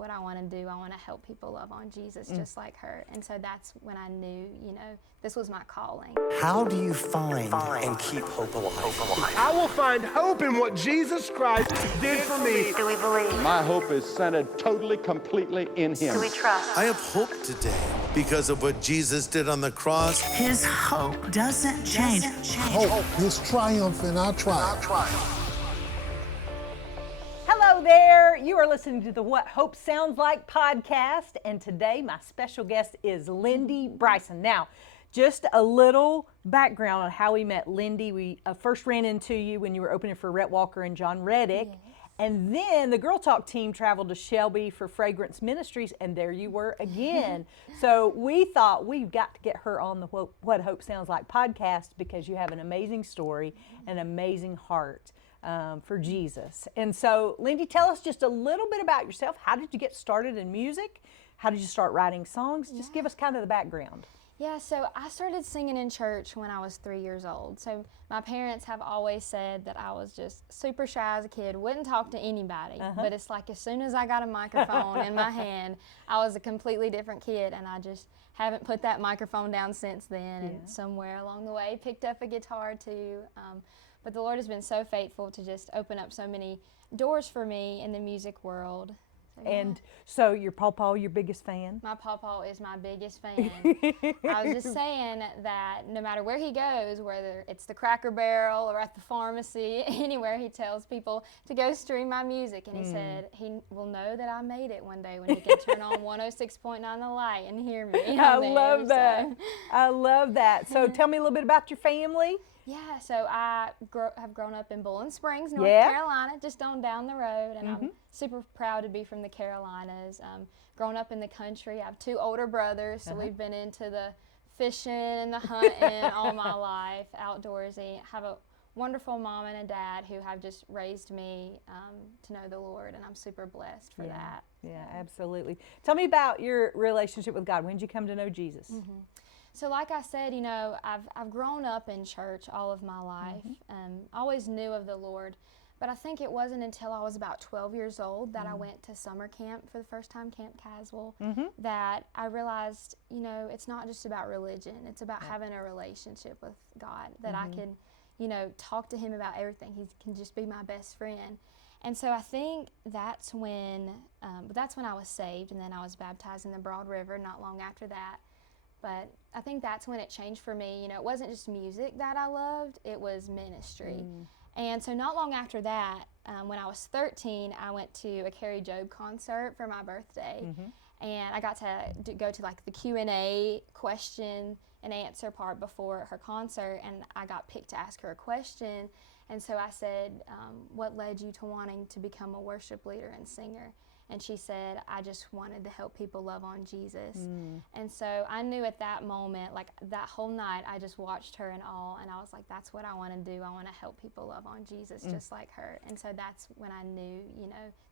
what I want to do. I want to help people love on Jesus just like her. And so that's when I knew, this was my calling. How do you find and keep hope alive? I will find hope in what Jesus Christ did for me. Do we believe? My hope is centered totally, completely in Him. Do we trust? I have hope today because of what Jesus did on the cross. His hope doesn't change. Hope is triumph in our triumph. Hello there. You are listening to the What Hope Sounds Like podcast, and today my special guest is Lindy Bryson. Now, just a little background on how we met. Lindy, we first ran into you when you were opening for Rhett Walker and John Reddick. Yes. And then the Girl Talk team traveled to Shelby for Fragrance Ministries, and there you were again. So we thought we've got to get her on the What Hope Sounds Like podcast because you have an amazing story, an amazing heart for Jesus. And so, Lindy, tell us just a little bit about yourself. How did you get started in music? How did you start writing songs? Just give us kind of the background. Yeah, so I started singing in church when I was 3 years old. So my parents have always said that I was just super shy as a kid, wouldn't talk to anybody. But it's like as soon as I got a microphone in my hand, I was a completely different kid, and I just haven't put that microphone down since then. And somewhere along the way, picked up a guitar too. But the Lord has been so faithful to just open up so many doors for me in the music world. And so your pawpaw, your biggest fan? My pawpaw is my biggest fan. I was just saying that no matter where he goes, whether it's the Cracker Barrel or at the pharmacy, anywhere, he tells people to go stream my music. And he said he will know that I made it one day when he can turn on 106.9 The Light and hear me. I love that. I love that. So tell me a little bit about your family. Yeah, so I have grown up in Bowling Springs, North Carolina, just on down the road, and I'm super proud to be from the Carolinas. Grown up in the country, I have two older brothers, so we've been into the fishing and the hunting all my life, outdoorsy. Have a wonderful mom and a dad who have just raised me to know the Lord, and I'm super blessed for that. Yeah, absolutely. Tell me about your relationship with God. When did you come to know Jesus? So like I said, I've grown up in church all of my life, always knew of the Lord, but I think it wasn't until I was about 12 years old that I went to summer camp for the first time, Camp Caswell, that I realized, it's not just about religion, it's about having a relationship with God, that I can, talk to Him about everything. He can just be my best friend. And so I think that's when I was saved, and then I was baptized in the Broad River not long after that. But I think that's when it changed for me. It wasn't just music that I loved, it was ministry. And so not long after that, when I was 13, I went to a Kari Jobe concert for my birthday. And I got to go to like the Q&A question and answer part before her concert, and I got picked to ask her a question. And so I said, what led you to wanting to become a worship leader and singer? And she said, I just wanted to help people love on Jesus. And so I knew at that moment, like that whole night, I just watched her in awe, and I was like, that's what I want to do. I want to help people love on Jesus just like her. And so that's when I knew,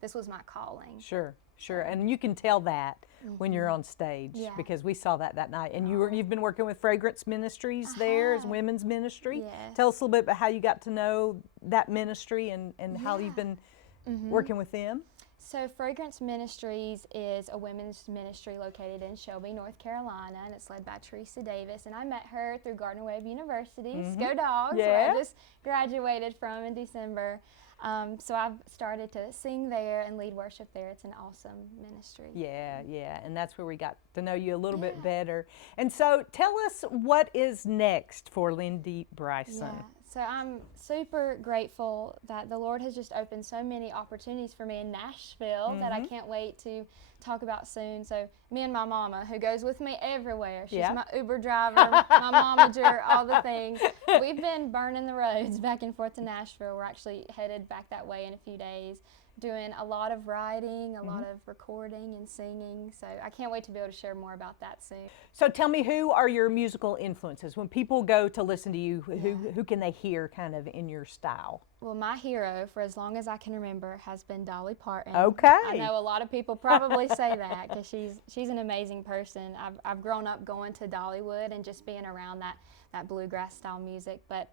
this was my calling. Sure. And you can tell that when you're on stage because we saw that night. And you've been working with Fragrance Ministries there as women's ministry. Yes. Tell us a little bit about how you got to know that ministry and how you've been working with them. So Fragrance Ministries is a women's ministry located in Shelby, North Carolina, and it's led by Teresa Davis. And I met her through Gardner Webb University, Go Dogs, where I just graduated from in December. So I've started to sing there and lead worship there. It's an awesome ministry. Yeah, and that's where we got to know you a little bit better. And so tell us what is next for Lindy Bryson. Yeah. So I'm super grateful that the Lord has just opened so many opportunities for me in Nashville that I can't wait to talk about soon. So me and my mama, who goes with me everywhere, she's my Uber driver, my momager, all the things. We've been burning the roads back and forth to Nashville. We're actually headed back that way in a few days, doing a lot of writing, a lot of recording and singing. So I can't wait to be able to share more about that soon. So tell me, who are your musical influences? When people go to listen to you, who can they hear kind of in your style? Well, my hero, for as long as I can remember, has been Dolly Parton. Okay. I know a lot of people probably say that because she's an amazing person. I've grown up going to Dollywood and just being around that bluegrass style music. But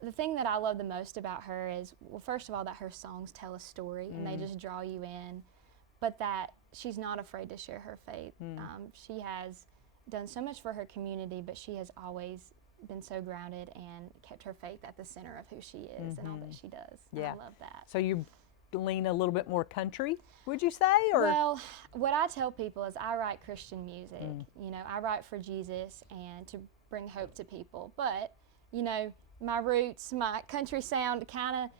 the thing that I love the most about her is, well, first of all, that her songs tell a story and they just draw you in. But that she's not afraid to share her faith. She has done so much for her community, but she has always been so grounded and kept her faith at the center of who she is and all that she does. Yeah. And I love that. So you lean a little bit more country, would you say? Or Well, what I tell people is I write Christian music. You know, I write for Jesus and to bring hope to people. But, you know, my roots, my country sound kind of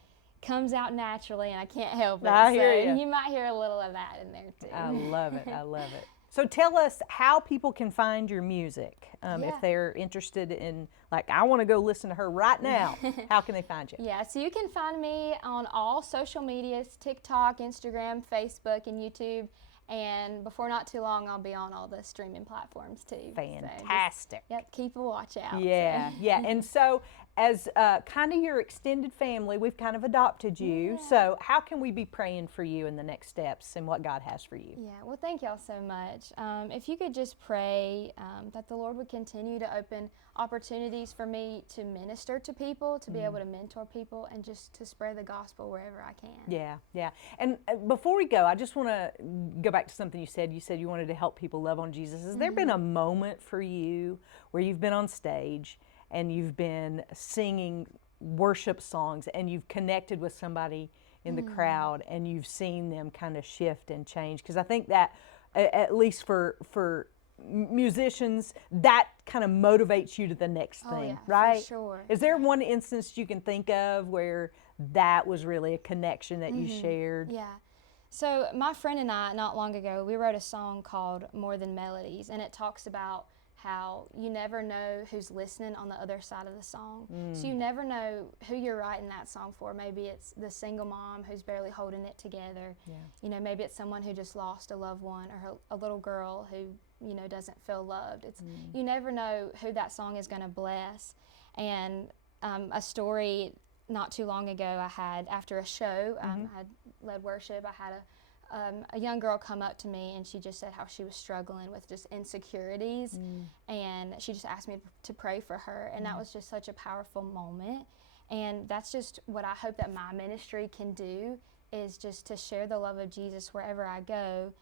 comes out naturally, and I can't help it. I hear so ya. you might hear a little of that in there too. I love it. I love it. So tell us how people can find your music if Yeah. they're interested in, like, I want to go listen to her right now. How can they find you? Yeah, so you can find me on all social medias, TikTok, Instagram, Facebook, and YouTube. And before not too long, I'll be on all the streaming platforms too. So Fantastic. yep, keep a watch out. Yeah, yeah. And so, as kind of your extended family, we've kind of adopted you. So, how can we be praying for you in the next steps and what God has for you? Yeah, well, thank y'all so much. If you could just pray that the Lord would continue to open opportunities for me to minister to people, to be able to mentor people, and just to spread the gospel wherever I can. Yeah, yeah. And before we go, I just want to go back to something you said. You said you wanted to help people love on Jesus. Has there been a moment for you where you've been on stage and you've been singing worship songs and you've connected with somebody in the crowd and you've seen them kind of shift and change? Because I think that, at least for musicians, that kind of motivates you to the next thing, yeah, for right? sure. Is there one instance you can think of where that was really a connection that you shared? Yeah. So my friend and I, not long ago, we wrote a song called More Than Melodies, and it talks about how you never know who's listening on the other side of the song. So you never know who you're writing that song for. Maybe it's the single mom who's barely holding it together. You know, maybe it's someone who just lost a loved one, or a little girl who, you know, doesn't feel loved. It's you never know who that song is going to bless. And a story not too long ago, I had, after a show, I had led worship, I had a young girl come up to me, and she just said how she was struggling with just insecurities, and she just asked me to pray for her, and that was just such a powerful moment. And that's just what I hope that my ministry can do, is just to share the love of Jesus wherever I go,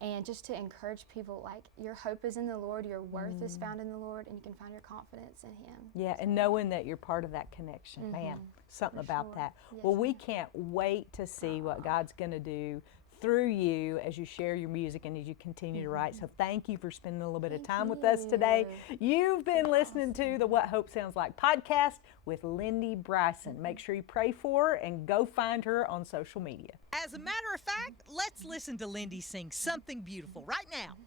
and just to encourage people, like, your hope is in the Lord, your worth is found in the Lord, and you can find your confidence in Him. Yeah, and knowing that you're part of that connection, man, something about sure. that. Yes, Well, we can't wait to see what God's going to do through you as you share your music and as you continue to write. So thank you for spending a little bit of time with us today. You've been listening to the What Hope Sounds Like podcast with Lindy Bryson. Make sure you pray for her and go find her on social media. As a matter of fact, let's listen to Lindy sing Something Beautiful right now.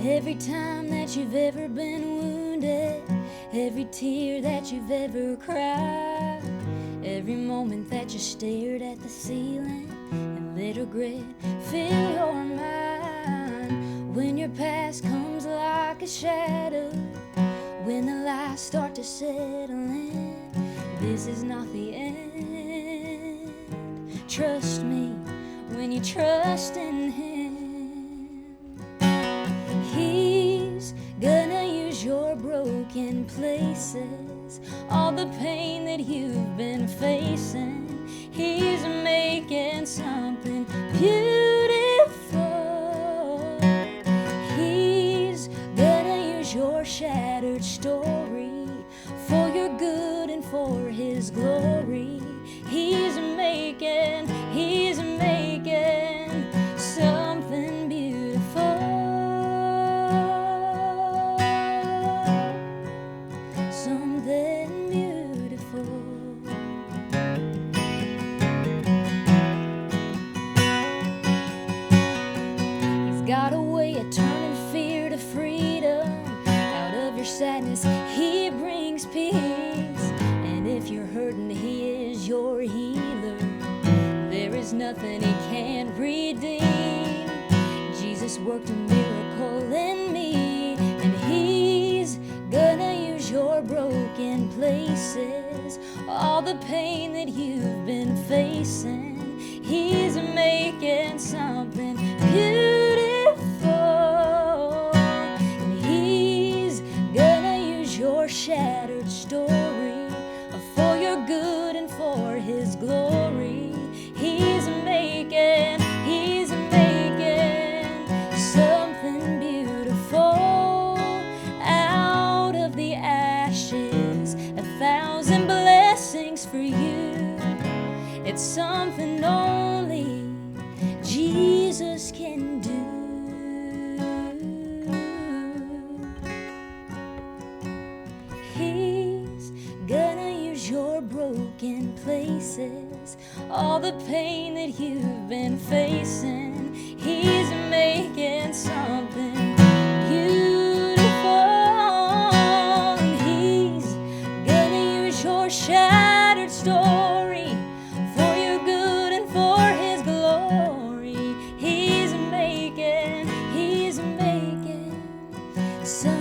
Every time that you've ever been wounded, every tear that you've ever cried, every moment that you stared at the ceiling and let regret fill your mind. When your past comes like a shadow, when the lies start to settle in, this is not the end. Trust me when you trust in Him. He's gonna use your broken places, all the pain that you've been facing. He's making something beautiful. He's gonna use your shattered story for your good and for His glory. He's making something beautiful. Something beautiful. He's got a way of turning fear to freedom. Out of your sadness, He brings peace. And if you're hurting, He is your healer. There is nothing He can't redeem. Jesus worked a miracle in me, and He's gonna use your broken places, all the pain that you've been facing. He's making something beautiful. pieces. All the pain that you've been facing, He's making something beautiful. And He's gonna use your shattered story for your good and for His glory. He's making something